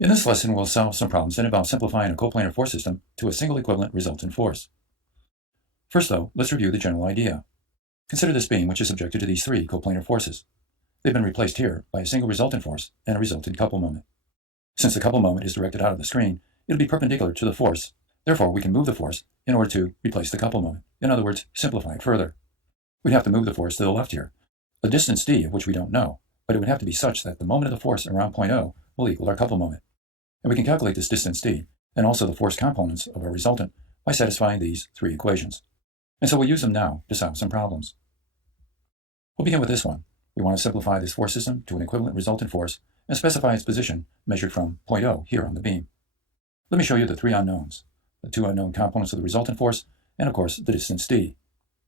In this lesson, we'll solve some problems that involve simplifying a coplanar force system to a single equivalent resultant force. First, though, let's review the general idea. Consider this beam, which is subjected to these three coplanar forces. They've been replaced here by a single resultant force and a resultant couple moment. Since the couple moment is directed out of the screen, it'll be perpendicular to the force. Therefore, we can move the force in order to replace the couple moment. In other words, simplify it further. We'd have to move the force to the left here, a distance d of which we don't know, but it would have to be such that the moment of the force around point O will equal our couple moment. And we can calculate this distance d, and also the force components of our resultant, by satisfying these three equations. And so we'll use them now to solve some problems. We'll begin with this one. We want to simplify this force system to an equivalent resultant force and specify its position measured from point O here on the beam. Let me show you the three unknowns, the two unknown components of the resultant force, and of course the distance d.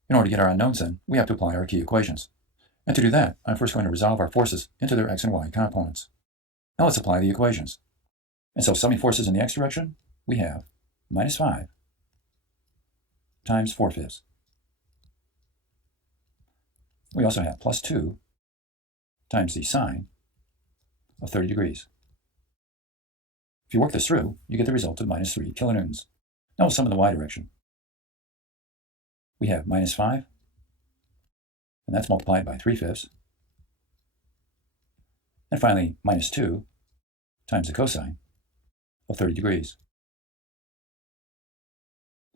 In order to get our unknowns in, we have to apply our key equations. And to do that, I'm first going to resolve our forces into their x and y components. Now let's apply the equations. And so summing forces in the x direction, we have minus 5 times 4/5. We also have plus 2 times the sine of 30 degrees. If you work this through, you get the result of minus 3 kilonewtons. Now we'll sum in the y direction. We have minus 5, and that's multiplied by 3/5. And finally, minus 2 times the cosine of 30 degrees.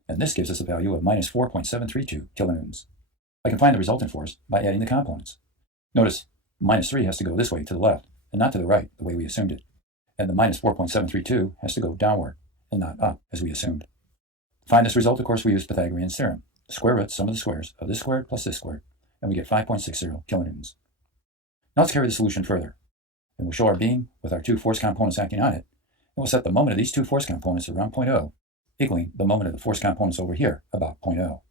And this gives us a value of minus 4.732 kilonewtons. I can find the resultant force by adding the components. Notice minus 3 has to go this way to the left and not to the right the way we assumed it. And the minus 4.732 has to go downward and not up as we assumed. To find this result, of course, we use Pythagorean theorem. The square root sum of the squares of this squared plus this squared, and we get 5.60 kilonewtons. Now let's carry the solution further. And we'll show our beam with our two force components acting on it, and we'll set the moment of these two force components around point O equaling the moment of the force components over here about point O.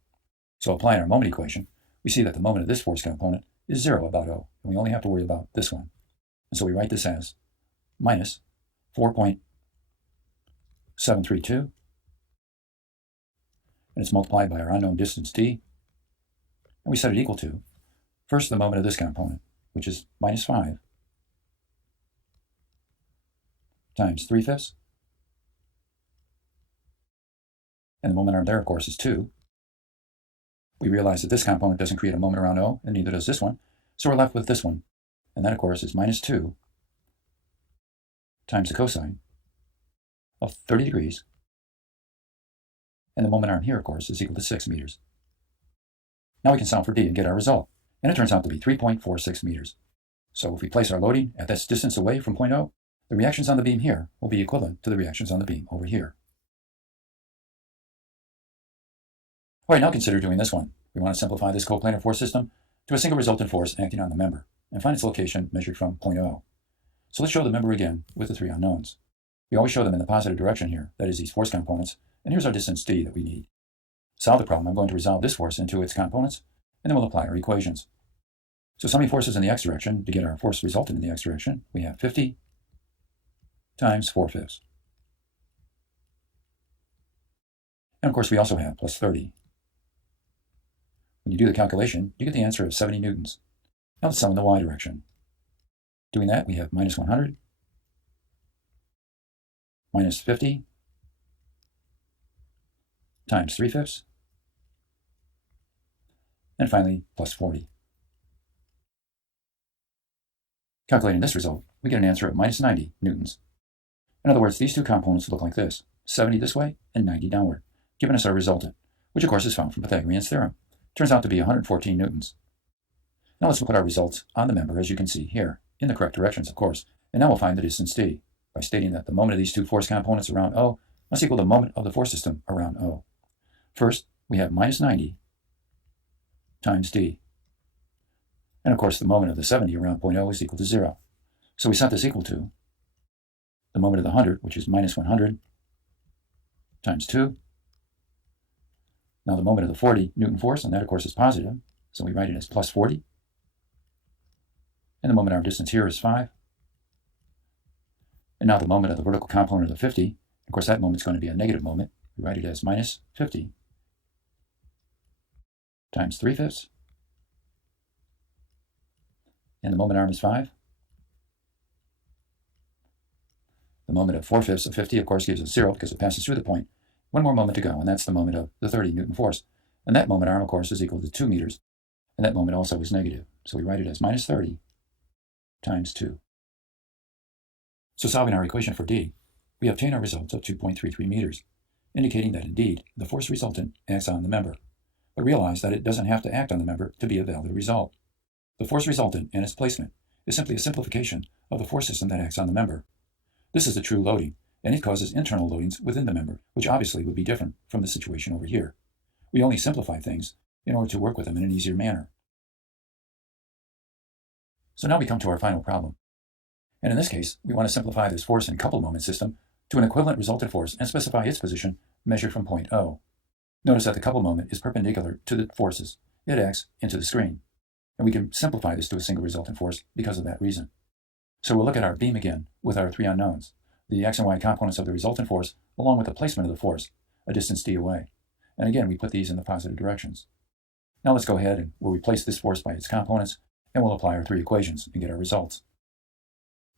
So applying our moment equation, we see that the moment of this force component is 0 about O, and we only have to worry about this one. And so we write this as minus 4.732, and it's multiplied by our unknown distance d, and we set it equal to, first the moment of this component, which is minus 5 times 3/5, and the moment arm there, of course, is 2. We realize that this component doesn't create a moment around O, and neither does this one, so we're left with this one, and that, of course, is minus 2 times the cosine of 30 degrees, and the moment arm here, of course, is equal to 6 meters. Now we can solve for d and get our result, and it turns out to be 3.46 meters. So if we place our loading at this distance away from point O, the reactions on the beam here will be equivalent to the reactions on the beam over here. All right, now consider doing this one. We want to simplify this coplanar force system to a single resultant force acting on the member and find its location measured from point O. So let's show the member again with the three unknowns. We always show them in the positive direction here, that is these force components, and here's our distance d that we need. To solve the problem, I'm going to resolve this force into its components, and then we'll apply our equations. So summing forces in the x direction, to get our force resultant in the x direction, we have 50 times 4/5. And of course we also have plus 30. When you do the calculation, you get the answer of 70 newtons. Now let's sum in the y direction. Doing that, we have minus 100, minus 50, times 3/5, and finally plus 40. Calculating this result, we get an answer of minus 90 newtons. In other words, these two components look like this, 70 this way and 90 downward, giving us our resultant, which of course is found from Pythagorean theorem. Turns out to be 114 newtons. Now let's put our results on the member, as you can see here, in the correct directions, of course, and now we'll find the distance d by stating that the moment of these two force components around O must equal the moment of the force system around O. First, we have minus 90 times d. And of course, the moment of the 70 around point O is equal to 0. So we set this equal to the moment of the 100, which is minus 100 times 2. Now the moment of the 40 Newton force, and that of course is positive, so we write it as plus 40. And the moment arm distance here is 5. And now the moment of the vertical component of the 50, of course that moment is going to be a negative moment. We write it as minus 50 times 3/5. And the moment arm is 5. The moment of 4/5 of 50, of course, gives us 0 because it passes through the point. One more moment to go, and that's the moment of the 30 Newton force. And that moment arm, of course, is equal to 2 meters. And that moment also is negative. So we write it as minus 30 times 2. So solving our equation for D, we obtain our result of 2.33 meters, indicating that indeed the force resultant acts on the member. But realize that it doesn't have to act on the member to be a valid result. The force resultant and its placement is simply a simplification of the force system that acts on the member. This is the true loading, and it causes internal loadings within the member, which obviously would be different from the situation over here. We only simplify things in order to work with them in an easier manner. So now we come to our final problem. And in this case, we want to simplify this force and couple moment system to an equivalent resultant force and specify its position measured from point O. Notice that the couple moment is perpendicular to the forces. It acts into the screen. And we can simplify this to a single resultant force because of that reason. So we'll look at our beam again with our three unknowns, the x and y components of the resultant force along with the placement of the force, a distance d away. And again, we put these in the positive directions. Now let's go ahead and we'll replace this force by its components, and we'll apply our three equations and get our results.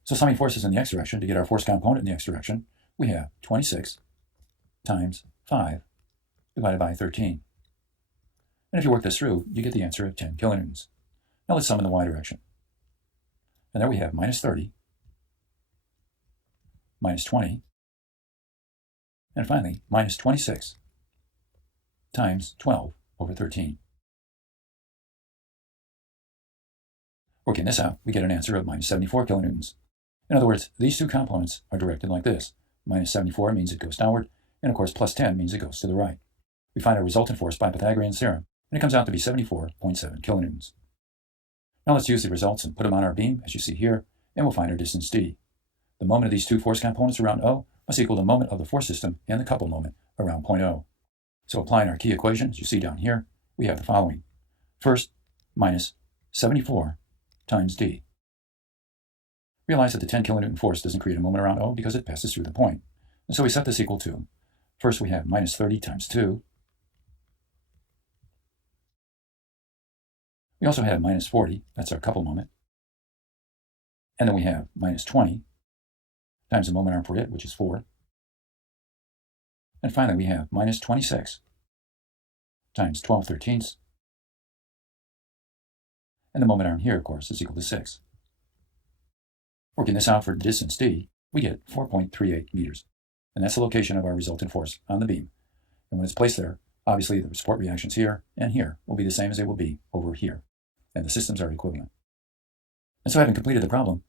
So summing forces in the x direction to get our force component in the x direction, we have 26 times 5 divided by 13. And if you work this through, you get the answer of 10 kilonewtons. Now let's sum in the y direction. And there we have minus 30, minus 20, and finally minus 26 times 12 over 13. Working this out, we get an answer of minus 74 kilonewtons. In other words, these two components are directed like this. Minus 74 means it goes downward, and of course plus 10 means it goes to the right. We find our resultant force by Pythagorean theorem, and it comes out to be 74.7 kilonewtons. Now let's use the results and put them on our beam, as you see here, and we'll find our distance d. The moment of these two force components around O must equal the moment of the force system and the couple moment around point O. So applying our key equation, as you see down here, we have the following. First, minus 74 times d. Realize that the 10 kilonewton force doesn't create a moment around O because it passes through the point. And so we set this equal to, first we have minus 30 times 2. We also have minus 40, that's our couple moment. And then we have minus 20 times the moment arm for it, which is 4. And finally we have minus 26 times 12/13. And the moment arm here, of course, is equal to 6. Working this out for distance d, we get 4.38 meters. And that's the location of our resultant force on the beam. And when it's placed there, obviously the support reactions here and here will be the same as they will be over here. And the systems are equivalent. And so having completed the problem,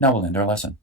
now we'll end our lesson.